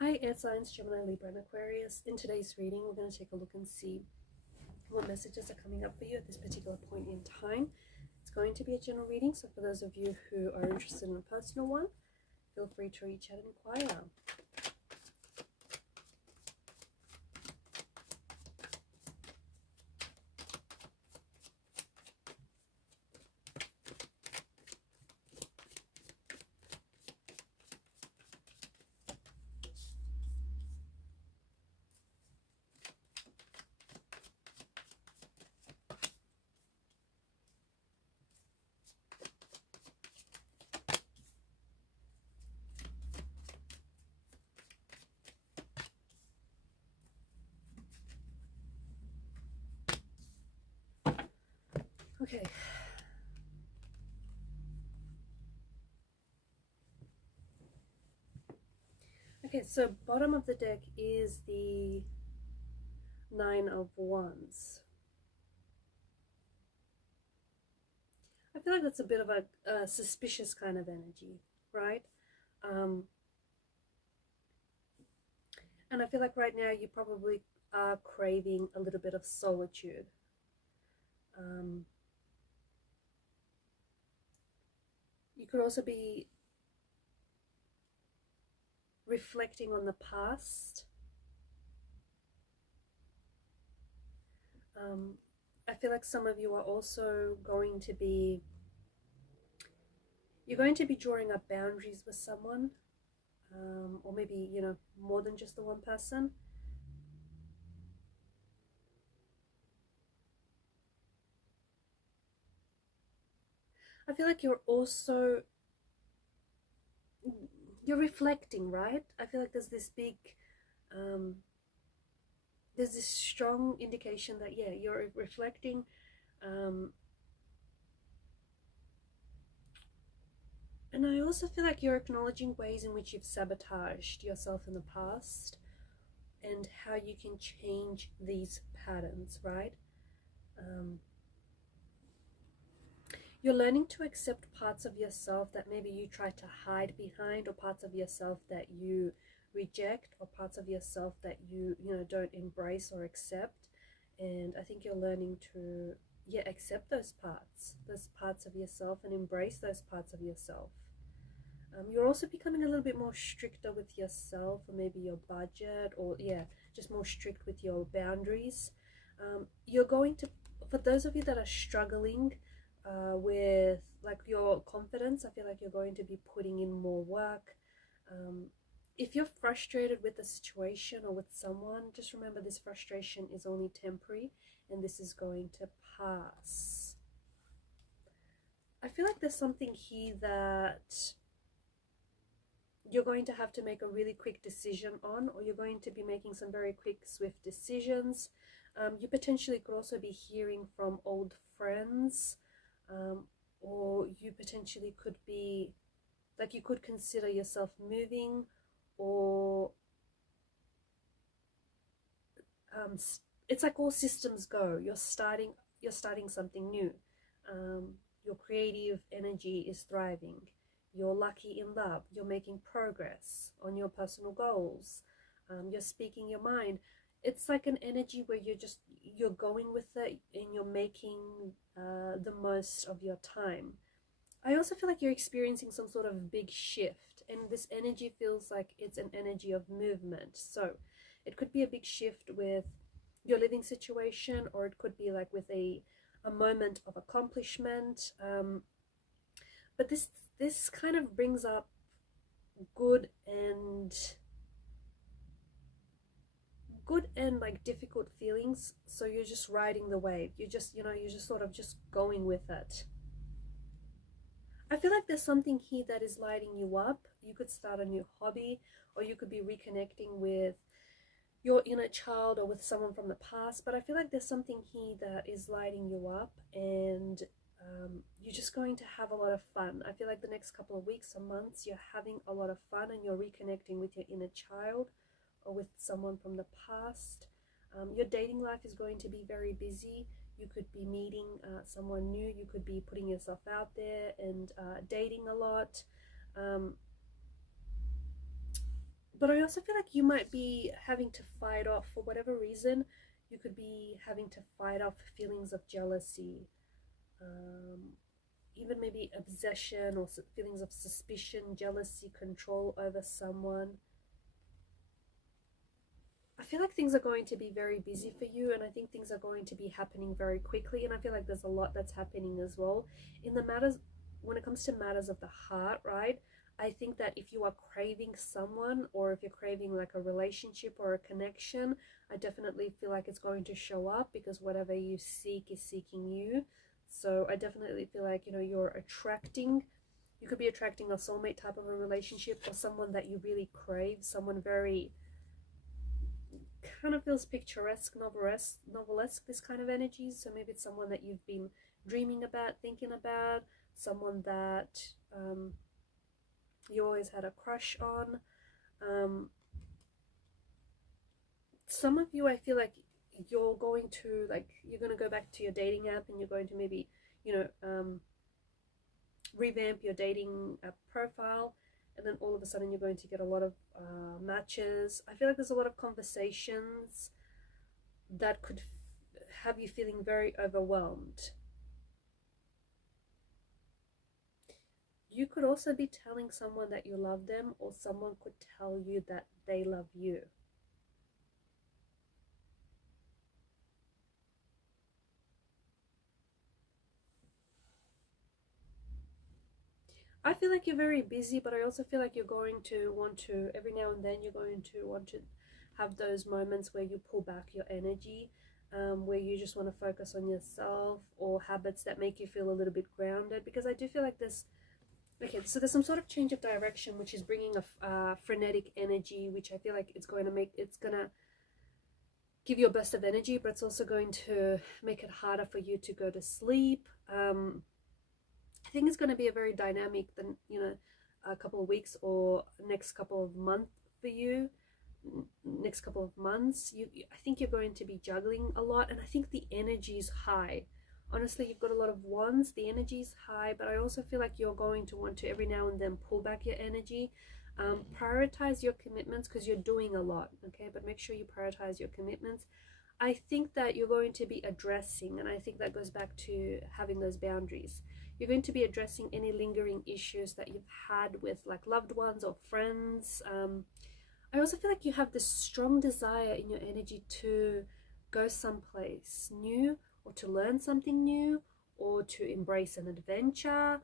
Hi, air signs, Gemini, Libra, and Aquarius. In today's reading, we're going to take a look and see what messages are coming up for you at this particular point in time. It's going to be a general reading, so for those of you who are interested in a personal one, feel free to reach out and inquire. Okay. Okay, so bottom of the deck is the Nine of Wands. I feel like that's a bit of a suspicious kind of energy, right? And I feel like right now you probably are craving a little bit of solitude. You could also be reflecting on the past. I feel like some of you are also going to be, you're going to be drawing up boundaries with someone, or maybe, you know, more than just the one person. I feel like you're also, you're reflecting, right? I feel like there's this big, there's this strong indication that, yeah, you're reflecting. And I also feel like you're acknowledging ways in which you've sabotaged yourself in the past and how you can change these patterns, right? You're learning to accept parts of yourself that maybe you try to hide behind, or parts of yourself that you reject, or parts of yourself that you don't embrace or accept. And I think you're learning to accept those parts of yourself, and embrace those parts of yourself. You're also becoming a little bit more stricter with yourself, or maybe your budget, or just more strict with your boundaries. You're going to, for those of you that are struggling with like your confidence, I feel like you're going to be putting in more work. If you're frustrated with the situation or with someone, just remember this frustration is only temporary and this is going to pass. I feel like there's something here that you're going to have to make a really quick decision on, or you're going to be making some very quick, swift decisions. You potentially could also be hearing from old friends, or you potentially could be, like, you could consider yourself moving, or it's like all systems go. You're starting something new. Your creative energy is thriving. You're lucky in love. You're making progress on your personal goals. You're speaking your mind. It's like an energy where you're going with it, and you're making the most of your time. I also feel like you're experiencing some sort of big shift, and this energy feels like it's an energy of movement. So it could be a big shift with your living situation, or it could be like with a moment of accomplishment. But this kind of brings up good and like difficult feelings. So you're just riding the wave. You're just sort of just going with it. I feel like there's something here that is lighting you up. You could start a new hobby, or you could be reconnecting with your inner child, or with someone from the past. But I feel like there's something here that is lighting you up, and you're just going to have a lot of fun. I feel like the next couple of weeks or months, you're having a lot of fun, and you're reconnecting with your inner child, or with someone from the past. Your dating life is going to be very busy. You could be meeting someone new. You could be putting yourself out there and dating a lot. But I also feel like you might be having to fight off, for whatever reason, you could be having to fight off feelings of jealousy, um, even maybe obsession or feelings of suspicion, jealousy, control over someone. I feel like things are going to be very busy for you, and I think things are going to be happening very quickly. And I feel like there's a lot that's happening as well in the matters, when it comes to matters of the heart, right? I think that if you are craving someone, or if you're craving like a relationship or a connection, I definitely feel like it's going to show up, because whatever you seek is seeking you. So I definitely feel like, you know, you could be attracting a soulmate type of a relationship, or someone that you really crave, someone very kind of feels picturesque, novelesque, this kind of energy. So maybe it's someone that you've been dreaming about, thinking about, someone that you always had a crush on. Some of you, I feel like you're going to go back to your dating app, and you're going to maybe, you know, revamp your dating app profile, and then all of a sudden you're going to get a lot of matches. I feel like there's a lot of conversations that could have you feeling very overwhelmed. You could also be telling someone that you love them, or someone could tell you that they love you. I feel like you're very busy, but I also feel like you're going to want to, every now and then, you're going to want to have those moments where you pull back your energy, where you just want to focus on yourself, or habits that make you feel a little bit grounded. Because I do feel like this, okay, so there's some sort of change of direction, which is bringing a frenetic energy, which I feel like it's going to give you a burst of energy, but it's also going to make it harder for you to go to sleep. I think it's going to be a very dynamic, a couple of weeks or next couple of months for you. Next couple of months, I think you're going to be juggling a lot, and I think the energy is high. Honestly, you've got a lot of wands, the energy is high, but I also feel like you're going to want to every now and then pull back your energy. Prioritize your commitments, because you're doing a lot, okay? But make sure you prioritize your commitments. I think that you're going to be addressing, and I think that goes back to having those boundaries. You're going to be addressing any lingering issues that you've had with like loved ones or friends. I also feel like you have this strong desire in your energy to go someplace new, or to learn something new, or to embrace an adventure,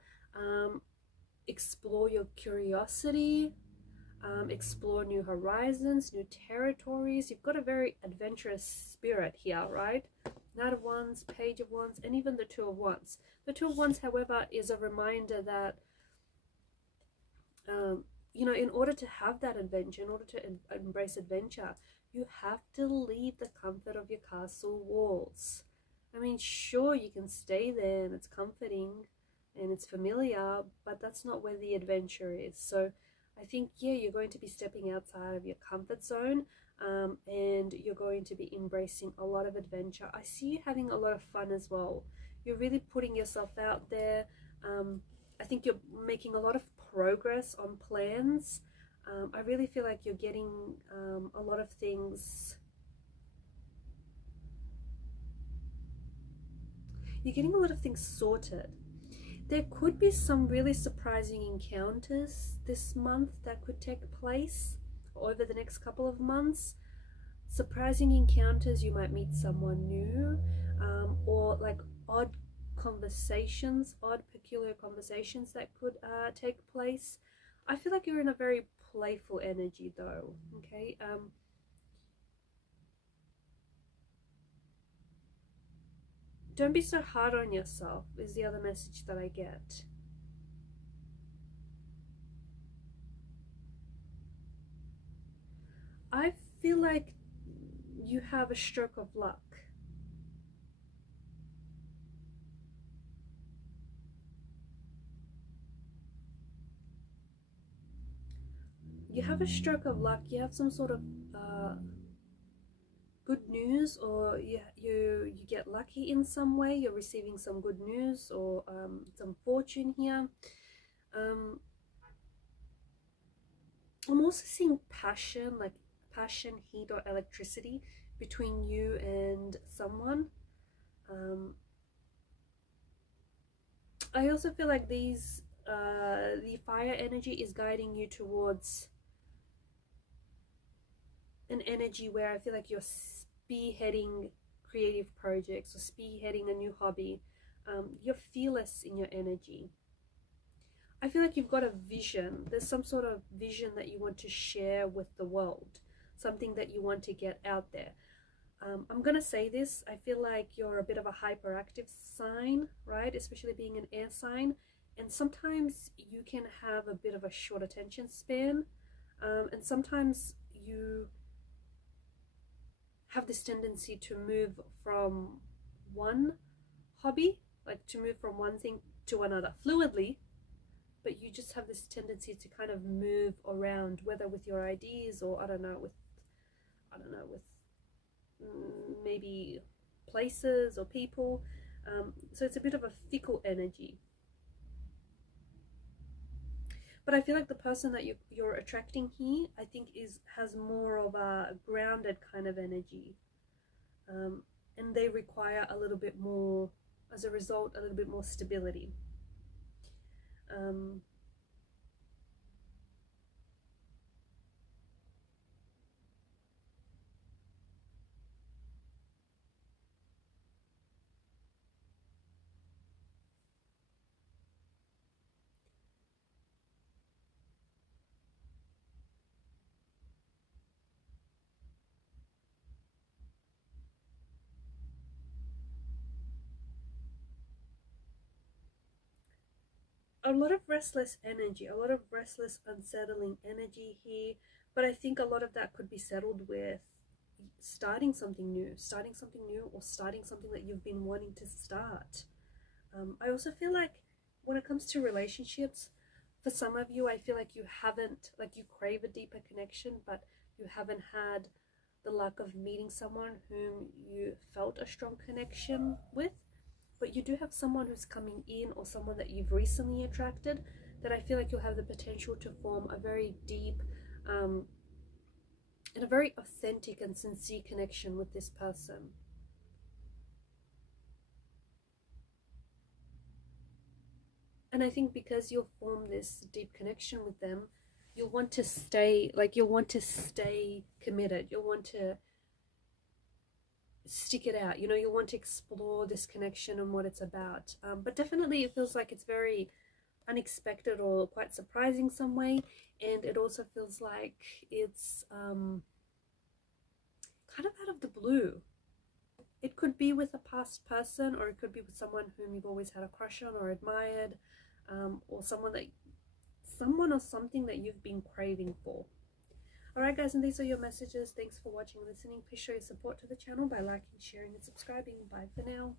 explore your curiosity, explore new horizons, new territories. You've got a very adventurous spirit here, right? Knight of Wands, Page of Wands, and even the Two of Wands. The Two of Wands, however, is a reminder that, you know, in order to have that adventure, in order to embrace adventure, you have to leave the comfort of your castle walls. I mean, sure, you can stay there and it's comforting and it's familiar, but that's not where the adventure is. So I think, yeah, you're going to be stepping outside of your comfort zone, and you're going to be embracing a lot of adventure. I see you having a lot of fun as well. You're really putting yourself out there. I think you're making a lot of progress on plans. I really feel like you're getting a lot of things. You're getting a lot of things sorted. There could be some really surprising encounters this month that could take place over the next couple of months. Surprising encounters, you might meet someone new, or like odd conversations, odd peculiar conversations that could take place. I feel like you're in a very playful energy though, okay? Don't be so hard on yourself is the other message that I get. I feel like you have a stroke of luck. You have a stroke of luck. You have some sort of good news, or you get lucky in some way. You're receiving some good news, or some fortune here. I'm also seeing passion, like passion, heat, or electricity between you and someone. I also feel like the fire energy is guiding you towards an energy where I feel like you're spearheading creative projects or spearheading a new hobby. You're fearless in your energy. I feel like you've got a vision. There's some sort of vision that you want to share with the world, something that you want to get out there. I'm going to say this. I feel like you're a bit of a hyperactive sign, right? Especially being an air sign. And sometimes you can have a bit of a short attention span. And sometimes you have this tendency to move from one hobby, like to move from one thing to another fluidly, but you just have this tendency to kind of move around, whether with your ideas or I don't know, with maybe places or people. So it's a bit of a fickle energy. But I feel like the person that you're attracting here, I think has more of a grounded kind of energy. And they require a little bit more, as a result, a little bit more stability. A lot of restless energy, a lot of restless, unsettling energy here. But I think a lot of that could be settled with starting something new, or starting something that you've been wanting to start. I also feel like when it comes to relationships, for some of you, I feel like you haven't, like you crave a deeper connection, but you haven't had the luck of meeting someone whom you felt a strong connection with. But you do have someone who's coming in, or someone that you've recently attracted, that I feel like you'll have the potential to form a very deep and a very authentic and sincere connection with this person. And I think because you'll form this deep connection with them, you'll want to stay, committed. You'll want to stick it out. You'll want to explore this connection and what it's about. But definitely it feels like it's very unexpected or quite surprising some way. And it also feels like it's kind of out of the blue. It could be with a past person, or it could be with someone whom you've always had a crush on or admired, or someone or something that you've been craving for. Alright guys, and these are your messages. Thanks for watching and listening. Please show your support to the channel by liking, sharing, and subscribing. Bye for now.